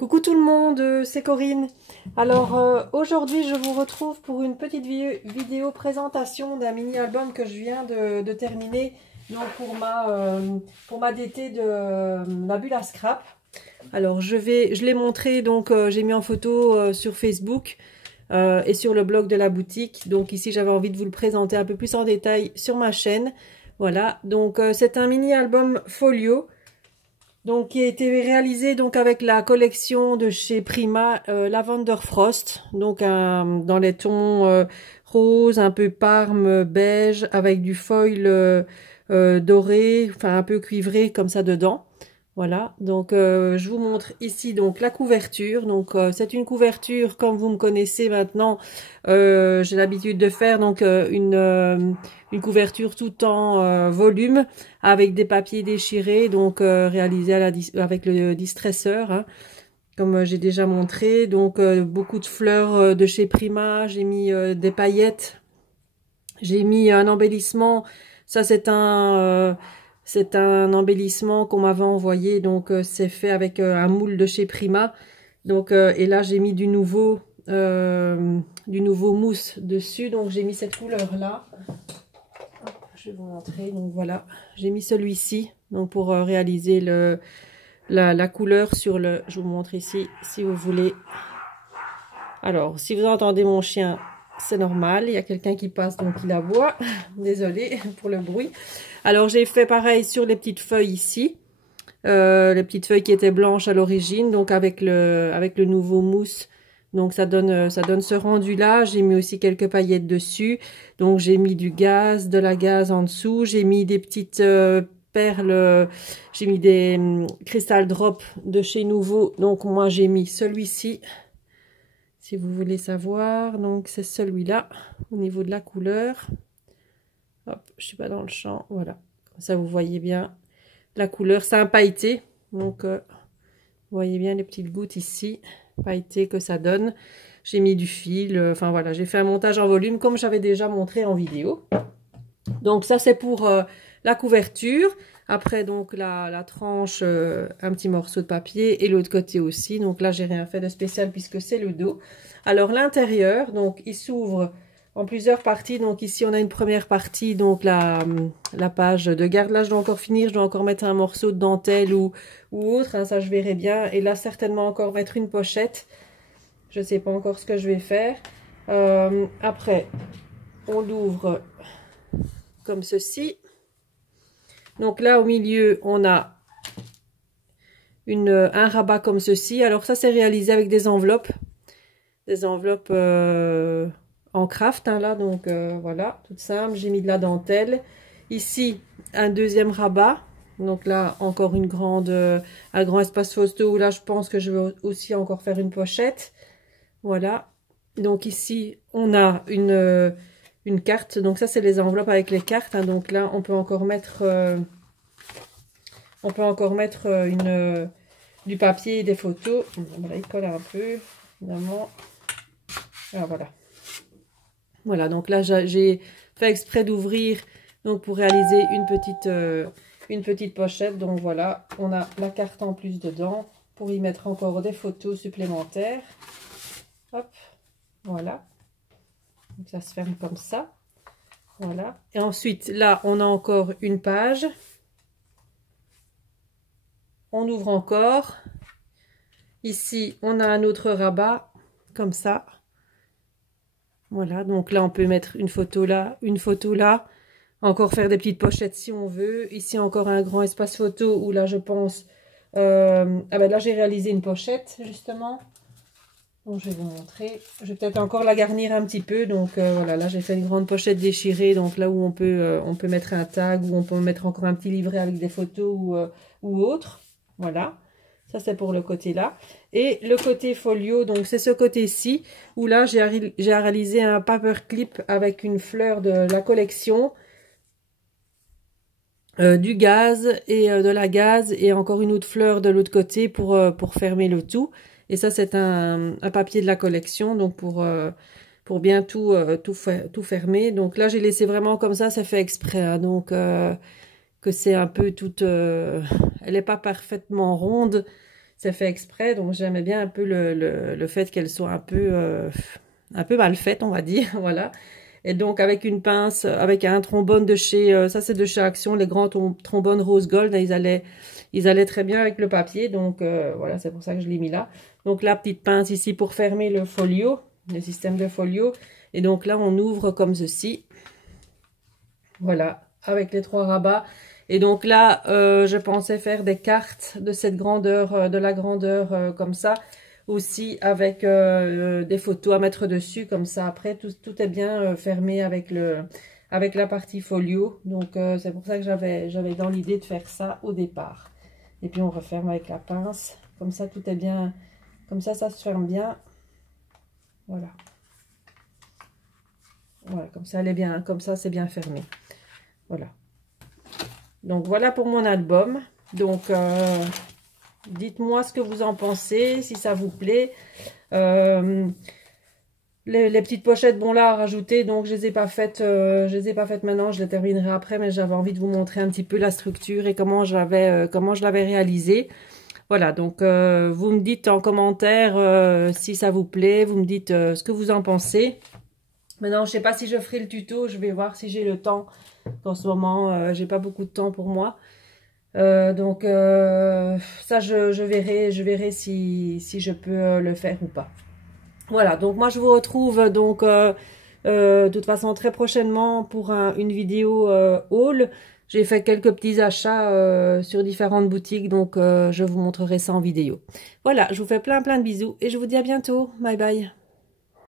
Coucou tout le monde, c'est Corinne. Alors aujourd'hui je vous retrouve pour une petite vidéo présentation d'un mini-album que je viens de terminer donc pour ma DT de la bulle à scrap. Alors je l'ai montré, donc j'ai mis en photo sur Facebook et sur le blog de la boutique. Donc ici j'avais envie de vous le présenter un peu plus en détail sur ma chaîne. Voilà, donc c'est un mini-album folio. Donc, qui a été réalisé donc avec la collection de chez Prima, Lavender Frost, donc dans les tons rose, un peu parme, beige, avec du foil doré, enfin un peu cuivré comme ça dedans. Voilà, donc je vous montre ici donc la couverture. Donc c'est une couverture comme vous me connaissez maintenant. J'ai l'habitude de faire donc une couverture tout en volume avec des papiers déchirés, donc réalisé avec le distresseur, hein, comme j'ai déjà montré. Donc beaucoup de fleurs de chez Prima. J'ai mis des paillettes. J'ai mis un embellissement. Ça c'est un embellissement qu'on m'avait envoyé, donc c'est fait avec un moule de chez Prima. Donc et là j'ai mis du nouveau mousse dessus, donc j'ai mis cette couleur là. Je vais vous montrer. Donc voilà, j'ai mis celui-ci donc pour réaliser la couleur sur le. Je vous montre ici si vous voulez. Alors si vous entendez mon chien, c'est normal, il y a quelqu'un qui passe donc il aboie. Désolée pour le bruit. Alors j'ai fait pareil sur les petites feuilles ici, les petites feuilles qui étaient blanches à l'origine, donc avec le nouveau mousse, donc ça donne ce rendu là. J'ai mis aussi quelques paillettes dessus, donc j'ai mis de la gaze en dessous. J'ai mis des petites perles, j'ai mis des crystal drops de chez Nouveau. Donc moi j'ai mis celui-ci, si vous voulez savoir. Donc c'est celui-là au niveau de la couleur. Hop, je suis pas dans le champ, voilà. Comme ça, vous voyez bien la couleur. C'est un pailleté, donc vous voyez bien les petites gouttes ici, pailleté que ça donne. J'ai mis du fil, enfin voilà, j'ai fait un montage en volume comme j'avais déjà montré en vidéo. Donc ça, c'est pour la couverture. Après, donc la tranche, un petit morceau de papier et l'autre côté aussi. Donc là, j'ai rien fait de spécial puisque c'est le dos. Alors l'intérieur, donc il s'ouvre en plusieurs parties. Donc ici on a une première partie, donc la page de garde. Là je dois encore finir, je dois encore mettre un morceau de dentelle ou autre, hein, ça je verrai bien. Et là certainement encore mettre une pochette, je sais pas encore ce que je vais faire. Après on l'ouvre comme ceci. Donc là au milieu on a un rabat comme ceci. Alors ça c'est réalisé avec des enveloppes en craft, hein, là, donc voilà, tout simple. J'ai mis de la dentelle ici, un deuxième rabat, donc là encore un grand espace photo où là je pense que je vais aussi encore faire une pochette. Voilà, donc ici on a une carte, donc ça c'est les enveloppes avec les cartes, hein, donc là on peut encore mettre du papier et des photos. Voilà, il colle un peu évidemment. Ah, voilà, donc là j'ai fait exprès d'ouvrir donc pour réaliser une petite pochette. Donc voilà, on a la carte en plus dedans pour y mettre encore des photos supplémentaires. Hop, voilà, donc ça se ferme comme ça. Voilà, et ensuite là on a encore une page, on ouvre encore. Ici on a un autre rabat comme ça. Voilà, donc là on peut mettre une photo là, encore faire des petites pochettes si on veut. Ici encore un grand espace photo où là je pense, là j'ai réalisé une pochette justement. Donc je vais vous montrer, je vais peut-être encore la garnir un petit peu. Donc voilà, là j'ai fait une grande pochette déchirée, donc là où on peut mettre un tag, où on peut mettre encore un petit livret avec des photos ou autre. Voilà. Ça, c'est pour le côté là. Et le côté folio, donc c'est ce côté-ci, où là, j'ai réalisé un paperclip avec une fleur de la collection, du gaz et de la gaze, et encore une autre fleur de l'autre côté pour fermer le tout. Et ça, c'est un papier de la collection, donc pour bien tout fermer. Donc là, j'ai laissé vraiment comme ça, c'est fait exprès, hein, donc que c'est un peu toute... elle n'est pas parfaitement ronde. c'est fait exprès, donc j'aimais bien un peu le fait qu'elle soit un peu mal faite, on va dire, voilà. Et donc avec une pince, avec un trombone de chez, ça c'est de chez Action, les grands trombones rose gold, ils allaient très bien avec le papier, donc voilà, c'est pour ça que je l'ai mis là. Donc la petite pince ici pour fermer le folio, le système de folio. Et donc là on ouvre comme ceci, voilà, avec les 3 rabats. Et donc là, je pensais faire des cartes de cette grandeur, de la grandeur comme ça, aussi avec des photos à mettre dessus, comme ça. Après, tout est bien fermé avec la partie folio. Donc, c'est pour ça que j'avais dans l'idée de faire ça au départ. Et puis, on referme avec la pince. Comme ça, tout est bien. Comme ça se ferme bien. Voilà. Voilà, comme ça, elle est bien. Comme ça, c'est bien fermé. Voilà. Donc voilà pour mon album. Donc dites-moi ce que vous en pensez, si ça vous plaît. Les petites pochettes, bon là à rajouter, donc je les ai pas faites maintenant, je les terminerai après, mais j'avais envie de vous montrer un petit peu la structure et comment je l'avais réalisé. Voilà, donc vous me dites en commentaire si ça vous plaît, vous me dites ce que vous en pensez. Maintenant, je sais pas si je ferai le tuto, je vais voir si j'ai le temps. En ce moment, j'ai pas beaucoup de temps pour moi. Donc, ça, je verrai si je peux le faire ou pas. Voilà, donc moi, je vous retrouve donc de toute façon très prochainement pour une vidéo haul. J'ai fait quelques petits achats sur différentes boutiques, donc je vous montrerai ça en vidéo. Voilà, je vous fais plein de bisous et je vous dis à bientôt. Bye bye.